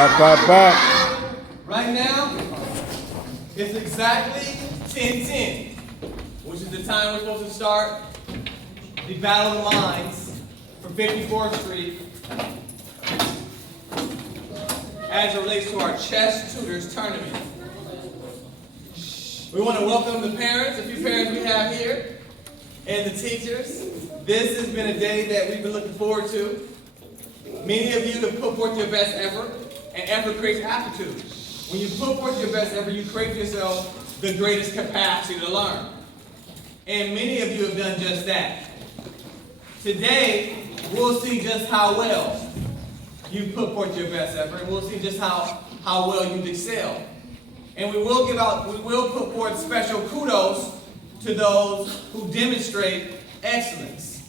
Right now, it's exactly 10:10, which is the time we're supposed to start the Battle of the Lines for 54th Street as it relates to our ChessTutors tournament. We want to welcome the parents, a few parents we have here, and the teachers. This has been a day that we've been looking forward to. Many of you have put forth your best effort, and effort creates aptitude. When you put forth your best effort, you create for yourself the greatest capacity to learn. And many of you have done just that. Today, we'll see just how well you put forth your best effort. We'll see just how well you've excelled. And we will put forth special kudos to those who demonstrate excellence.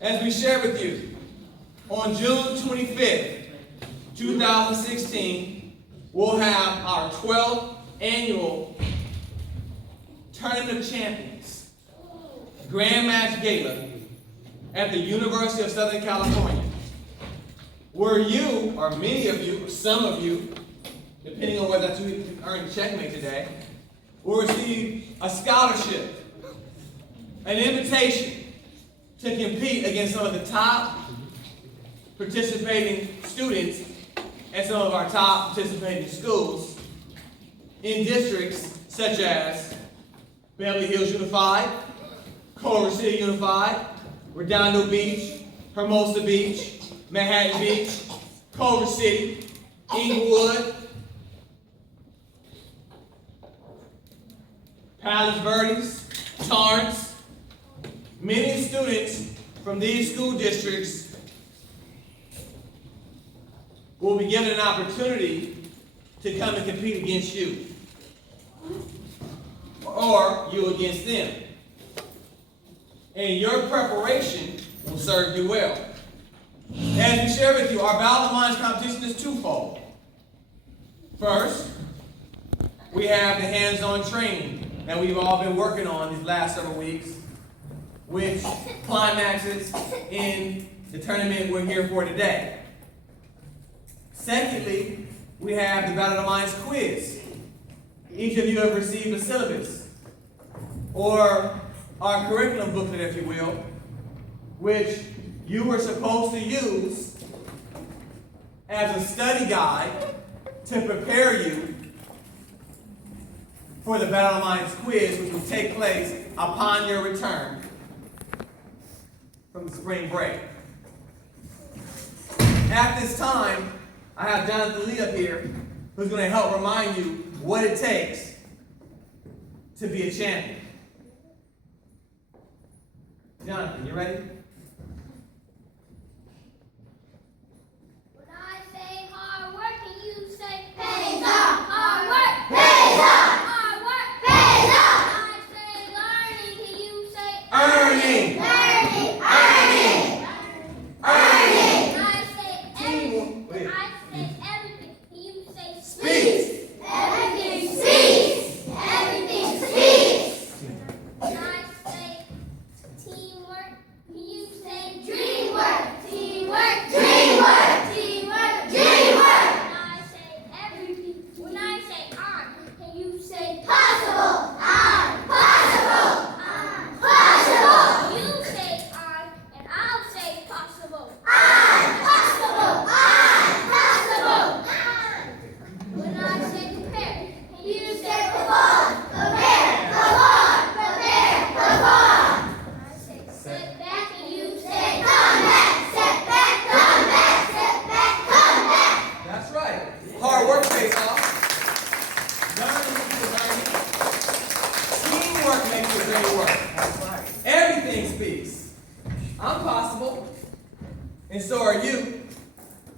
As we share with you, on June 25th, 2016, we'll have our 12th annual Tournament of Champions Grand Match Gala at the University of Southern California, where you, or many of you, or some of you, depending on whether you earned checkmate today, will receive a scholarship, an invitation to compete against some of the top participating students at some of our top participating schools in districts such as Beverly Hills Unified, Culver City Unified, Redondo Beach, Hermosa Beach, Manhattan Beach, Culver City, Inglewood, Palos Verdes, Torrance. Many students from these school districts will be given an opportunity to come and compete against you, or you against them. And your preparation will serve you well. As we share with you, our Battle of the Minds competition is twofold. First, we have the hands-on training that we've all been working on these last several weeks, which climaxes in the tournament we're here for today. Secondly, we have the Battle of the Minds quiz. Each of you have received a syllabus, or our curriculum booklet, if you will, which you were supposed to use as a study guide to prepare you for the Battle of the Minds quiz, which will take place upon your return from the spring break. At this time, I have Jonathan Lee up here, who's going to help remind you what it takes to be a champion. Jonathan, you ready? When I say hard work and you say pays off, hard work pays off, hard work pays off. When I say learning and you say Earning. Learning, earning. When I say everything, when I say everything and you say speaks. Everything speaks. Everything speaks. When I say teamwork, you say dream work. Teamwork, dream work. Teamwork, dream work. When I say everything, when I say on, can you say possible? On, possible. On, possible. You say on, and I'll say possible. On, possible. On, possible. On. When I say prepare, can you say perform? Prepare, perform. Prepare, perform. When I say set back, and you say come back. Set back, come back. Set back, come back. That's right. Hard work pays off. Learning makes you learning. Teamwork makes you great work. That's right. Everything speaks. I'm possible, and so are you.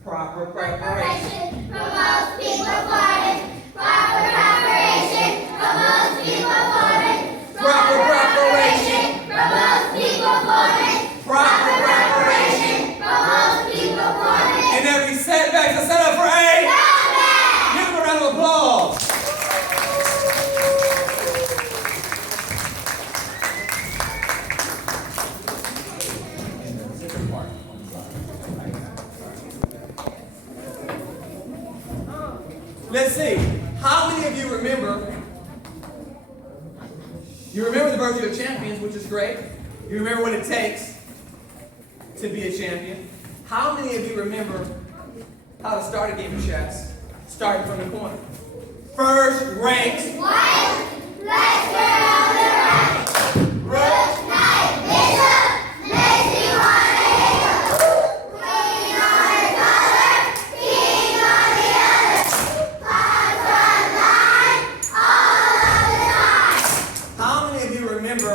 Proper preparation. Promotes peak performance. Proper preparation promotes peak performance. Proper preparation. Promotes peak performance. Proper preparation. Promotes peak performance. And every setback is a setup for a. Give them a round of applause. Let's see. How many of you remember? You remember the birth of your champions, which is great. You remember what it takes to be a champion. How many of you remember how to start a game of chess? Starting from the corner. First ranks. White, let's go on the right. Rook, knight, bishop, makes me wanna hit. Queen on her color, king on the other. Pawns run line, all of the time. How many of you remember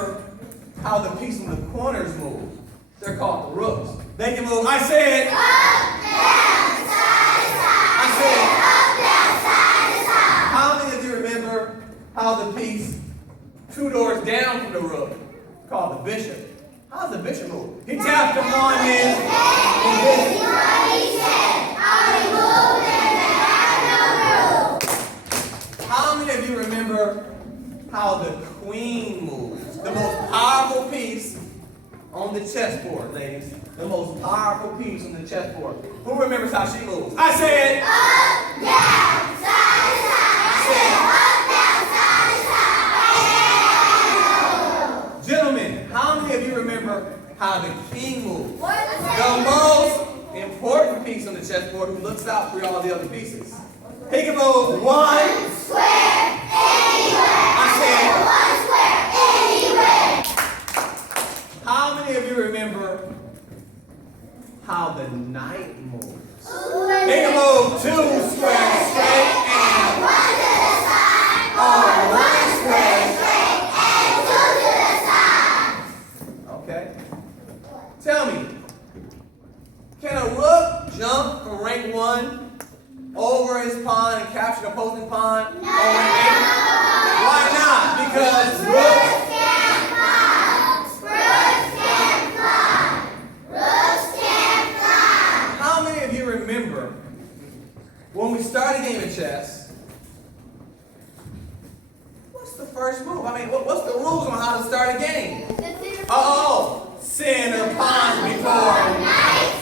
how the piece in the corners move? They're called the rooks. They can move. I said. Up, down, side to side. I said. Up, down, side to side. How many of you remember how the piece 2 doors down from the rook, called the bishop? How's the bishop move? He tapped him on his. How many of you remember how the queen moves? The most powerful piece on the chessboard, ladies. The most powerful piece on the chessboard. Who remembers how she moves? I said. Up, down, side to side. Up, down, side to side. Gentlemen, how many of you remember how the king moves? What is The it? most important piece on the chessboard who looks out for all the other pieces. He can move one. Square anywhere. I said. One square anywhere. How many of you remember how the knight moves? He can move 2 squares straight and One to the side. or 1 square. Straight and 2 to the side. Okay. Tell me, can a rook jump from rank 1 over his pawn and capture the opposing pawn? No. Or rank 8? Why not? Because rooks. Rooks can't fly. Rooks can't fly. Rooks can't fly. How many of you remember when we start a game of chess? What's the first move? I mean, what's the rules on how to start a game? Oh, center pawns before. Knights.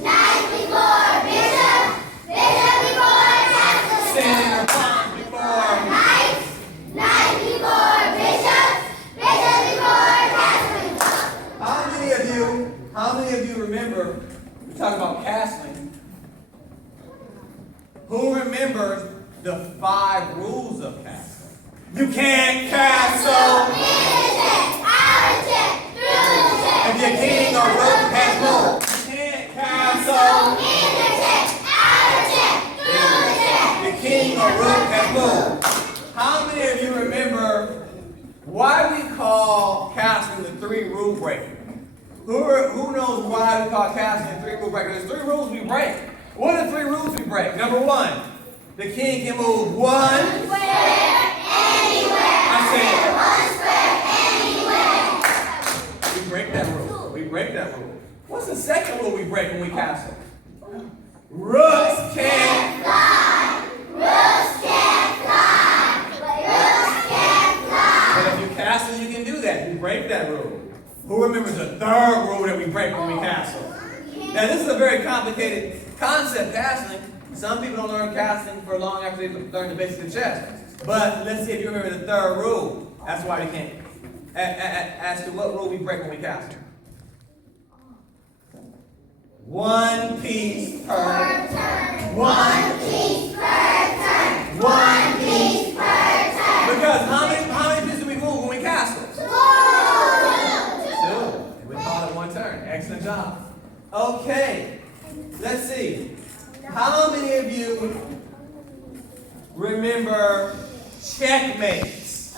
Knights before bishop. Bishop before castle. Center pawns before. Knights. Knights before bishop. Bishop before castle. How many of you remember, we talk about castling. Who remembers the 5 rules of castling? You can't castle. If your king or rook has moved, you can't castle. The king or rook has moved. How many of you remember why we call castling the 3 rule breaker? Who knows why we call castling the 3 rule breaker? There's 3 rules we break. What are the 3 rules we break? Number 1, the king can move 1. I said. We break that rule. We break that rule. What's the second rule we break when we castle? Rooks can't fly. Rooks can't fly. Rooks can't fly. But if you castle, you can do that. You break that rule. Who remembers the 3rd rule that we break when we castle? Now, this is a very complicated concept, castling. Some people don't learn castling for long after they learn the basics of chess. But let's see if you remember the 3rd rule. That's why we can't. As to what rule we break when we castle. 1 piece per turn. 1 piece per turn. 1 piece per turn. Because how many pieces do we move when we castle? 2. We call it 1 turn. Excellent job. Okay. Let's see. How many of you remember checkmates?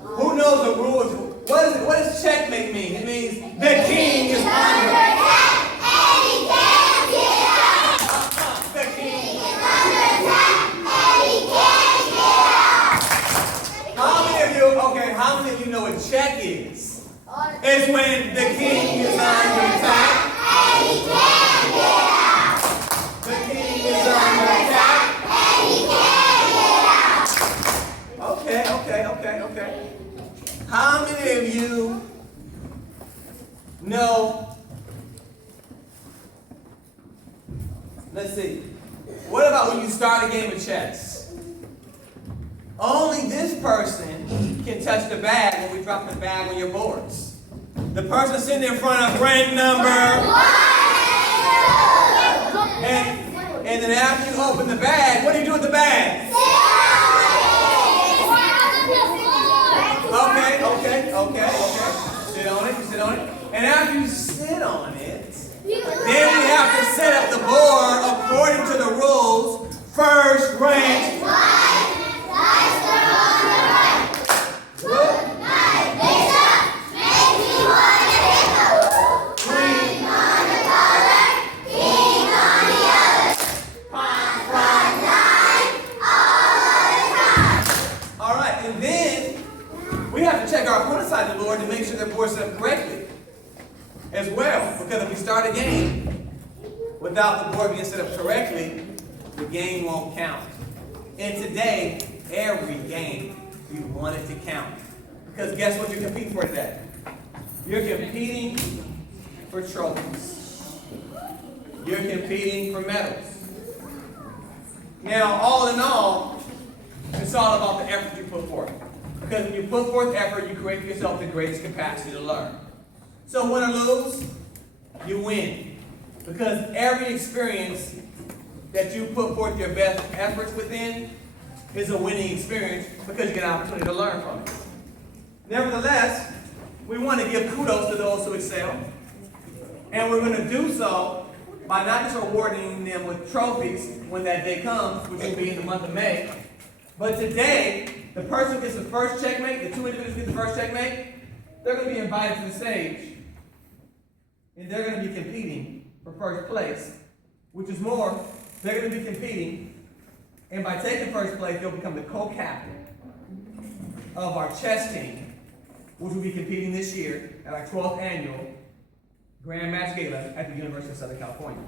Who knows the rules? What does checkmate mean? It means the king is under attack. And he can't get out. The king. He is under attack and he can't get out. How many of you know what check is? It's when the king is under attack. And he can't get out. The king is under attack. And he can't get out. Okay. How many of you know? Let's see. What about when you start a game of chess? Only this person can touch the bag when we drop the bag on your boards. The person sitting in front of rank number. And then after you open the bag, what do you do with the bag? Okay. Sit on it, you sit on it. And after you sit on it, then we have to set up the board according to the rules. First rank. And then we have to check our opponent's side of the board to make sure their board's set up correctly as well. Because if we start a game without the board being set up correctly, the game won't count. And today, every game, we want it to count. Because guess what you're competing for today? You're competing for trophies. You're competing for medals. Now, all in all, it's all about the effort you put forth. Because when you put forth effort, you create for yourself the greatest capacity to learn. So win or lose, you win. Because every experience that you put forth your best efforts within is a winning experience because you get an opportunity to learn from it. Nevertheless, we want to give kudos to those who excel. And we're going to do so by not just rewarding them with trophies when that day comes, which will be in the month of May, but today, the person who gets the first checkmate, the two individuals who get the first checkmate, they're going to be invited to the stage. And they're going to be competing for first place. Which is more, they're going to be competing. And by taking first place, they'll become the co-captain of our chess team, which will be competing this year at our 12th annual Grand Match Gala at the University of Southern California.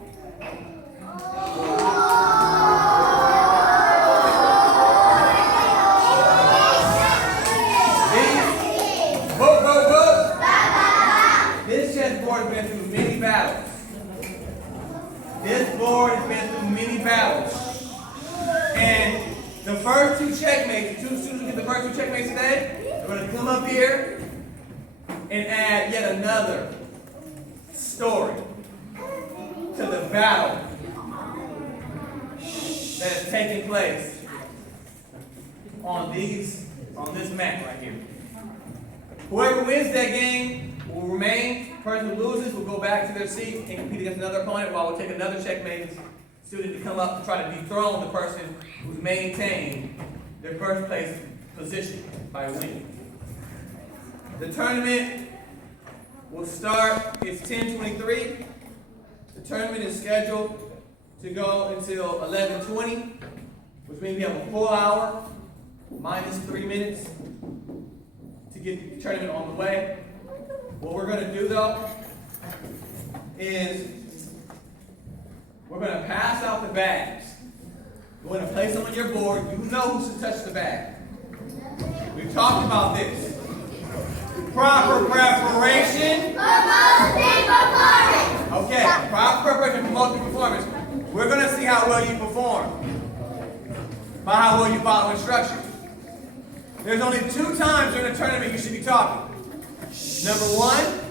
This chessboard has been through many battles. This board has been through many battles. And the first two checkmates, the two students who get the first two checkmates today, they're going to come up here and add yet another story to the battle that is taking place on this map right here. Whoever wins that game will remain. The person who loses will go back to their seat and compete against another opponent while we'll take another checkmate student to come up and try to dethrone the person who's maintained their first place position by winning. The tournament will start, it's 10:23. The tournament is scheduled to go until 11:20, which means we have a full hour minus 3 minutes to get the tournament on the way. What we're going to do though is we're going to pass out the bags. We're going to place them on your board. You know who should touch the bag. We've talked about this. Proper preparation. Okay, proper preparation promotes performance. We're going to see how well you perform by how well you follow instructions. There's only 2 times during a tournament you should be talking. Number 1,